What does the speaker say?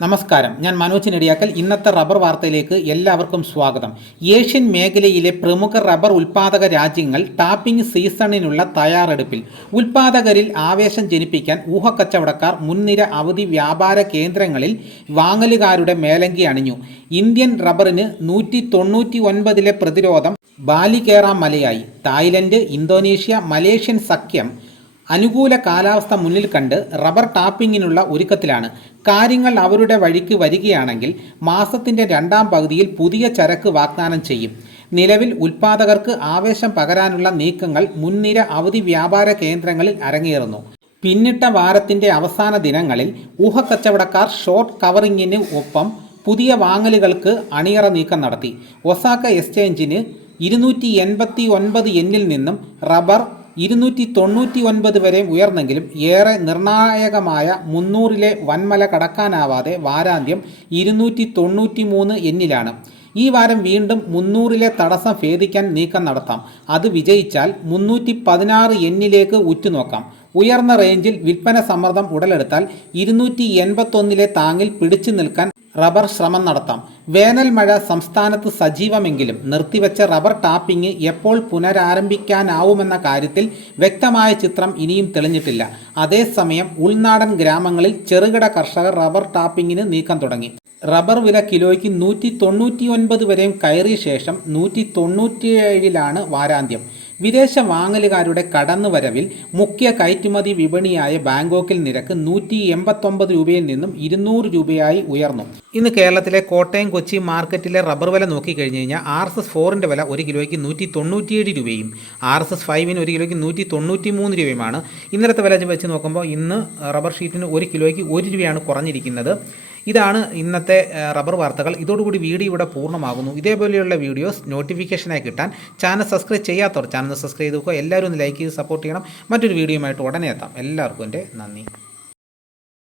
നമസ്കാരം, ഞാൻ മനോജ് നെടിയാക്കൽ. ഇന്നത്തെ റബ്ബർ വാർത്തയിലേക്ക് എല്ലാവർക്കും സ്വാഗതം. ഏഷ്യൻ മേഖലയിലെ പ്രമുഖ റബ്ബർ ഉൽപ്പാദക രാജ്യങ്ങൾ ടാപ്പിംഗ് സീസണിനുള്ള തയ്യാറെടുപ്പിൽ. ഉൽപ്പാദകരിൽ ആവേശം ജനിപ്പിക്കാൻ ഊഹക്കച്ചവടക്കാർ മുൻനിര അവധി വ്യാപാര കേന്ദ്രങ്ങളിൽ വാങ്ങലുകാരുടെ മേലങ്കി അണിഞ്ഞു. ഇന്ത്യൻ റബ്ബറിന് 199 പ്രതിരോധം ബാലികേറാ മലയായി. തായ്ലൻഡ്, ഇന്തോനേഷ്യ, മലേഷ്യൻ സഖ്യം അനുകൂല കാലാവസ്ഥ മുന്നിൽ കണ്ട് റബ്ബർ ടാപ്പിങ്ങിനുള്ള ഒരുക്കത്തിലാണ്. കാര്യങ്ങൾ അവരുടെ വഴിക്ക് വരികയാണെങ്കിൽ മാസത്തിൻ്റെ രണ്ടാം പകുതിയിൽ പുതിയ ചരക്ക് വാഗ്ദാനം ചെയ്യും. നിലവിൽ ഉൽപ്പാദകർക്ക് ആവേശം പകരാനുള്ള നീക്കങ്ങൾ മുൻനിര അവധി വ്യാപാര കേന്ദ്രങ്ങളിൽ അരങ്ങേറുന്നു. പിന്നിട്ട വാരത്തിൻ്റെ അവസാന ദിനങ്ങളിൽ ഊഹക്കച്ചവടക്കാർ ഷോർട്ട് കവറിങ്ങിന് ഒപ്പം പുതിയ വാങ്ങലുകൾക്ക് അണിയറ നീക്കം നടത്തി. ഒസാക്ക എക്സ്ചേഞ്ചിന് 289 യെന്നിൽ നിന്നും റബ്ബർ 299 വരെ ഉയർന്നെങ്കിലും ഏറെ നിർണായകമായ 300-ലെ വൻമല കടക്കാനാവാതെ വാരാന്ത്യം 293 എന്നിലാണ്. ഈ വാരം വീണ്ടും 300-ലെ തടസ്സം ഭേദിക്കാൻ നീക്കം നടത്താം. അത് വിജയിച്ചാൽ 316 എന്നിലേക്ക് ഉറ്റുനോക്കാം. ഉയർന്ന റേഞ്ചിൽ വിൽപ്പന സമ്മർദ്ദം ഉടലെടുത്താൽ 281-ലെ താങ്ങിൽ പിടിച്ചു നിൽക്കാൻ റബ്ബർ ശ്രമം നടത്താം. വേനൽ മഴ സംസ്ഥാനത്ത് സജീവമെങ്കിലും നിർത്തിവെച്ച റബ്ബർ ടാപ്പിംഗ് എപ്പോൾ പുനരാരംഭിക്കാനാവുമെന്ന കാര്യത്തിൽ വ്യക്തമായ ചിത്രം ഇനിയും തെളിഞ്ഞിട്ടില്ല. അതേസമയം ഉൾനാടൻ ഗ്രാമങ്ങളിൽ ചെറുകിട കർഷകർ റബ്ബർ ടാപ്പിങ്ങിന് നീക്കം തുടങ്ങി. റബ്ബർ വില കിലോയ്ക്ക് 199 വരെയും കയറിയ ശേഷം 197-ലാണ് വാരാന്ത്യം. വിദേശ വാങ്ങലുകാരുടെ കടന്നുവരവിൽ മുഖ്യ കയറ്റുമതി വിപണിയായ ബാങ്കോക്കിൽ നിരക്ക് 189 രൂപയിൽ നിന്നും 200 രൂപയായി ഉയർന്നു. ഇന്ന് കേരളത്തിലെ കോട്ടയം, കൊച്ചി മാർക്കറ്റിലെ റബ്ബർ വില നോക്കിക്കഴിഞ്ഞ് കഴിഞ്ഞാൽ RSS-4ൻ്റെ വില 1 കിലോയ്ക്ക് 197 രൂപയും RSS-5ന് 1 കിലോയ്ക്ക് 193 രൂപയുമാണ്. ഇന്നലത്തെ വില വെച്ച് നോക്കുമ്പോൾ ഇന്ന് റബ്ബർ ഷീറ്റിന് 1 കിലോയ്ക്ക് 1 രൂപയാണ് കുറഞ്ഞിരിക്കുന്നത്. ഇതാണ് ഇന്നത്തെ റബ്ബർ വാർത്തകൾ. ഇതോടുകൂടി വീഡിയോ ഇവിടെ പൂർണ്ണമാകുന്നു. ഇതേപോലെയുള്ള വീഡിയോസ് നോട്ടിഫിക്കേഷനായി കിട്ടാൻ ചാനൽ സബ്സ്ക്രൈബ് ചെയ്യാത്തവർ ചാനൽ സബ്സ്ക്രൈബ് ചെയ്ത് നോക്കുക. എല്ലാവരും ഒന്ന് ലൈക്ക് ചെയ്ത് സപ്പോർട്ട് ചെയ്യണം. മറ്റൊരു വീഡിയോയുമായിട്ട് ഉടനെ എത്താം. എല്ലാവർക്കും എൻ്റെ നന്ദി.